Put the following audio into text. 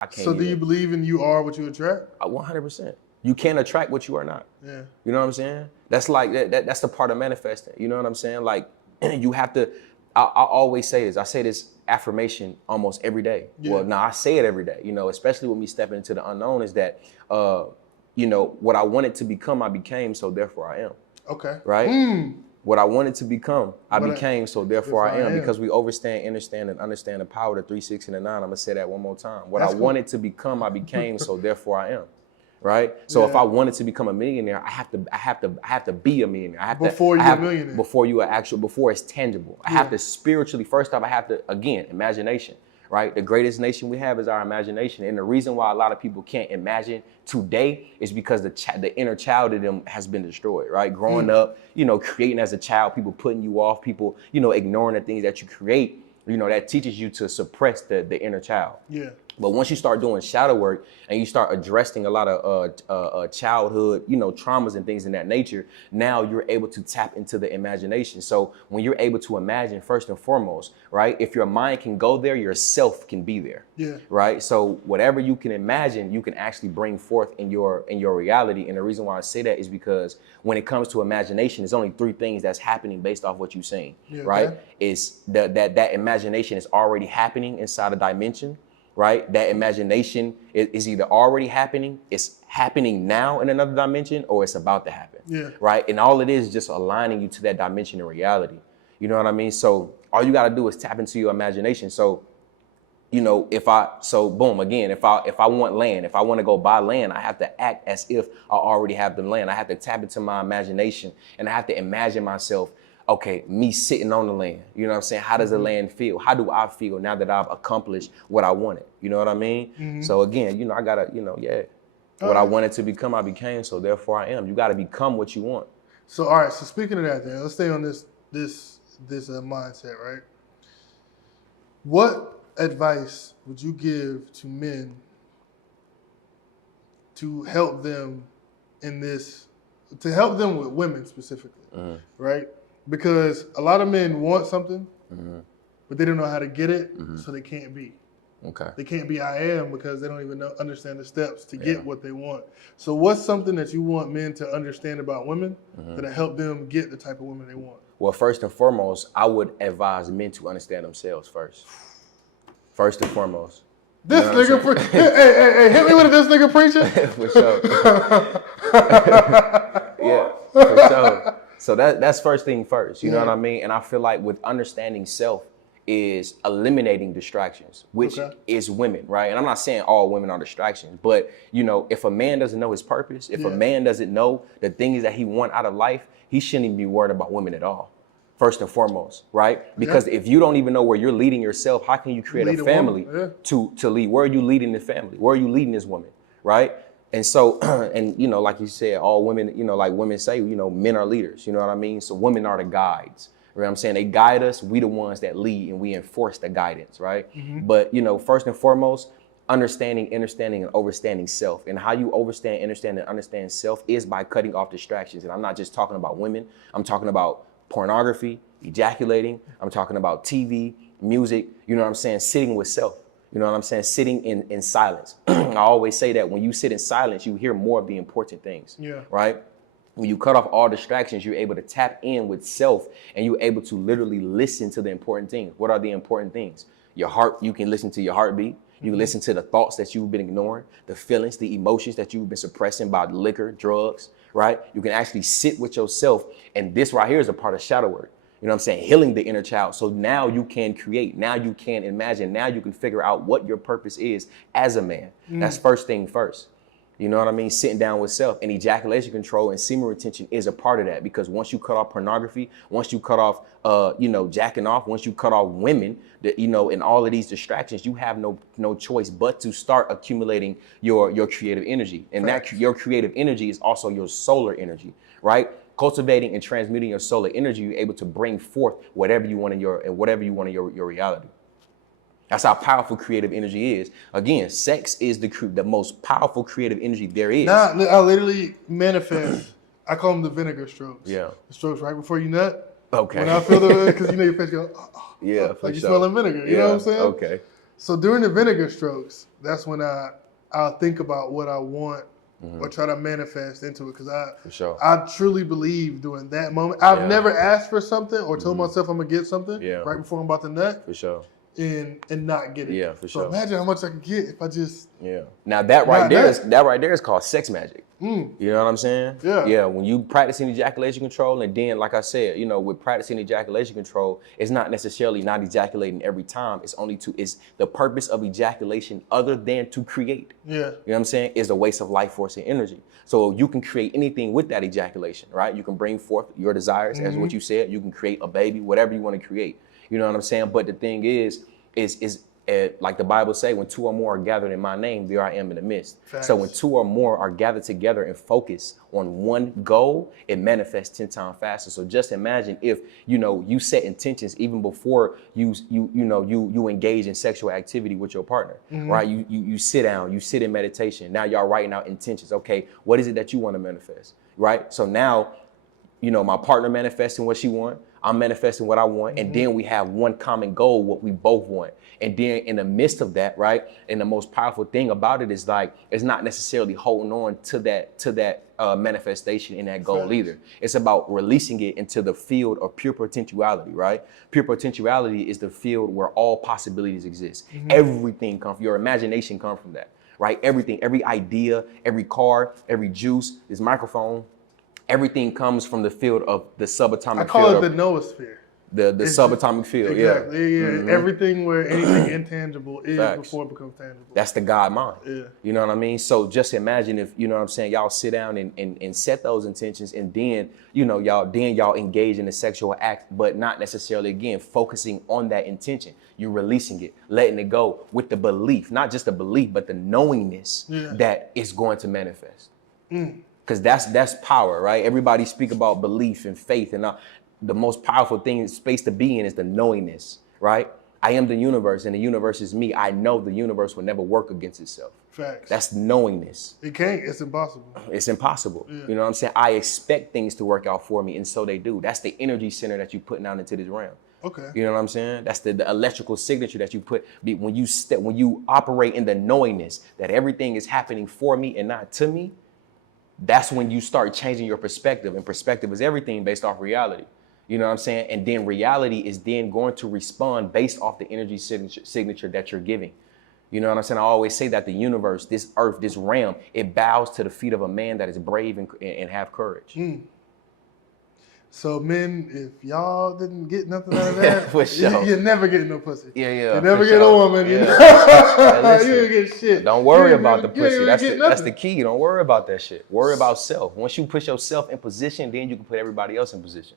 I can't So do you believe in you are what you attract? 100%. You can't attract what you are not. Yeah. You know what I'm saying? That's like that's the part of manifesting. You know what I'm saying? Like you have to. I always say this. I say this affirmation almost every day. Yeah. Well, now I say it every day. You know, especially when me stepping into the unknown, is that you know what I wanted to become, I became. So therefore, I am. Okay. Right. What I wanted to become, I became. So therefore, I am. Because we understand and understand the power of the 3, 6, and the 9. I'm gonna say that one more time. What I wanted to become, I became. So therefore, I am. Right. So if I wanted to become a millionaire, I have to be a millionaire. Before you're a millionaire. Before it's tangible. I have to spiritually, first off, I have to, again, imagination. Right. The greatest nation we have is our imagination. And the reason why a lot of people can't imagine today is because the inner child in them has been destroyed. Right. Growing up, you know, creating as a child, people putting you off, people, you know, ignoring the things that you create, you know, that teaches you to suppress the inner child. Yeah. But once you start doing shadow work and you start addressing a lot of childhood, you know, traumas and things in that nature, now you're able to tap into the imagination. So when you're able to imagine, first and foremost, right, if your mind can go there, your self can be there. Yeah. Right. So whatever you can imagine, you can actually bring forth in your reality. And the reason why I say that is because when it comes to imagination, there's only 3 things that's happening based off what you're saying. Yeah, right. okay. It's that imagination is already happening inside a dimension. Right? That imagination is either already happening, it's happening now in another dimension, or it's about to happen. Yeah. Right? And all it is just aligning you to that dimension in reality. You know what I mean? So all you got to do is tap into your imagination. So, you know, boom, again, if I want land, if I want to go buy land, I have to act as if I already have the land. I have to tap into my imagination and I have to imagine myself, okay, me sitting on the land. You know what I'm saying? How does the land feel? How do I feel now that I've accomplished what I wanted? You know what I mean? So again, you know, I gotta, you know, what I wanted to become, I became. So therefore I am. You gotta become what you want. So, all right. So speaking of that, then let's stay on this mindset, right? What advice would you give to men to help them to help them with women specifically, right? Because a lot of men want something, but they don't know how to get it, so they can't be. Okay. They can't be I am because they don't even understand the steps to get what they want. So what's something that you want men to understand about women that'll help them get the type of women they want? Well, first and foremost, I would advise men to understand themselves first. First and foremost. This nigga, hey, hit me with this nigga preaching. For sure. Yeah, for sure. So that's first thing first, you know what I mean? And I feel like with understanding self is eliminating distractions, which is women, right? And I'm not saying all women are distractions, but you know, if a man doesn't know his purpose, if a man doesn't know the things that he wants out of life, he shouldn't even be worried about women at all. First and foremost, right? Because if you don't even know where you're leading yourself, how can you create a family to lead? Where are you leading the family? Where are you leading this woman, right? And so, and you know, like you said, all women, you know, like women say, you know, men are leaders, you know what I mean? So women are the guides, right? I'm saying they guide us, we the ones that lead and we enforce the guidance, right? But, you know, first and foremost, understanding, and overstanding self. And how you understand, and understand self is by cutting off distractions. And I'm not just talking about women, I'm talking about pornography, ejaculating, I'm talking about TV, music, you know what I'm saying? Sitting with self. You know what I'm saying? Sitting in silence. I always say that when you sit in silence, you hear more of the important things, right? When you cut off all distractions, you're able to tap in with self and you're able to literally listen to the important things. What are the important things? Your heart, you can listen to your heartbeat. You can listen to the thoughts that you've been ignoring, the feelings, the emotions that you've been suppressing by liquor, drugs, right? You can actually sit with yourself. And this right here is a part of shadow work. You know what I'm saying? Healing the inner child. So now you can create, now you can imagine, now you can figure out what your purpose is as a man. That's first thing first. You know what I mean? Sitting down with self, and ejaculation control and semen retention is a part of that, because once you cut off pornography, once you cut off, jacking off, once you cut off women, and all of these distractions, you have no choice but to start accumulating your creative energy. And that your creative energy is also your solar energy, right? Cultivating and transmuting your solar energy, you're able to bring forth whatever you want in your reality. That's how powerful creative energy is. Again, sex is the most powerful creative energy there is. Nah, I literally manifest. I call them the vinegar strokes. Yeah. The strokes right before you nut. Okay. When I feel the, because your face goes, yeah, for like you sure. smelling vinegar. You know what I'm saying? Okay. So during the vinegar strokes, that's when I'll think about what I want or try to manifest into it. Because For sure. I truly believe during that moment, I've Yeah. never asked for something or told myself I'm gonna get something Yeah. right before I'm about to nut For sure. and not get it. Yeah, for So sure. imagine how much I could get if I just Yeah. Now that right there is called sex magic. Mm. You know what I'm saying? Yeah. Yeah. When you practicing ejaculation control, and then, like I said, you know, with practicing ejaculation control, it's not necessarily not ejaculating every time. It's the purpose of ejaculation, other than to create. Yeah. You know what I'm saying? Is a waste of life force and energy. So you can create anything with that ejaculation, right? You can bring forth your desires, as what you said. You can create a baby, whatever you want to create. You know what I'm saying? But the thing is like the Bible say, when two or more are gathered in my name, there I am in the midst. Facts. So when two or more are gathered together and focus on one goal, it manifests 10 times faster. So just imagine if, you know, you set intentions even before you engage in sexual activity with your partner, right? You sit down, you sit in meditation. Now y'all writing out intentions. Okay, what is it that you want to manifest, right? So now, you know, my partner manifesting what she want, I'm manifesting what I want, and then we have one common goal, what we both want. And then in the midst of that, right, and the most powerful thing about it is like, it's not necessarily holding on to that manifestation in that goal either. It's about releasing it into the field of pure potentiality, right? Pure potentiality is the field where all possibilities exist. Everything comes from, your imagination comes from that, right? Everything, every idea, every car, every juice, this microphone, everything comes from the field of the subatomic I call field. it the noosphere. The subatomic field, Exactly. Yeah. Everything where anything intangible is Facts. before it becomes tangible. That's the God mind. Yeah. You know what I mean? So just imagine if, you know what I'm saying, y'all sit down and set those intentions, and then, you know, y'all engage in the sexual act, but not necessarily, again, focusing on that intention. You're releasing it, letting it go with the belief, not just the belief, but the knowingness that it's going to manifest. Because that's power, right? Everybody speak about belief and faith, and the most powerful thing in space to be in is the knowingness, right? I am the universe, and the universe is me. I know the universe will never work against itself. Facts. That's knowingness. It can't. It's impossible. It's impossible. You know what I'm saying? I expect things to work out for me, and so they do. That's the energy center that you're putting out into this realm. Okay. You know what I'm saying? That's the electrical signature that you put when you operate in the knowingness that everything is happening for me and not to me. That's when you start changing your perspective, and perspective is everything based off reality. You know what I'm saying? And then reality is then going to respond based off the energy signature that you're giving. You know what I'm saying? I always say that the universe, this earth, this realm, it bows to the feet of a man that is brave and have courage. So men, if y'all didn't get nothing out of that, For sure. you never get no pussy. Yeah. You never for get a sure. woman. Yeah. You Listen, didn't get shit. Don't worry You ain't about the gonna- you pussy. ain't gonna get That's the nothing. key. Don't worry about that shit. Worry about self. Once you put yourself in position, then you can put everybody else in position.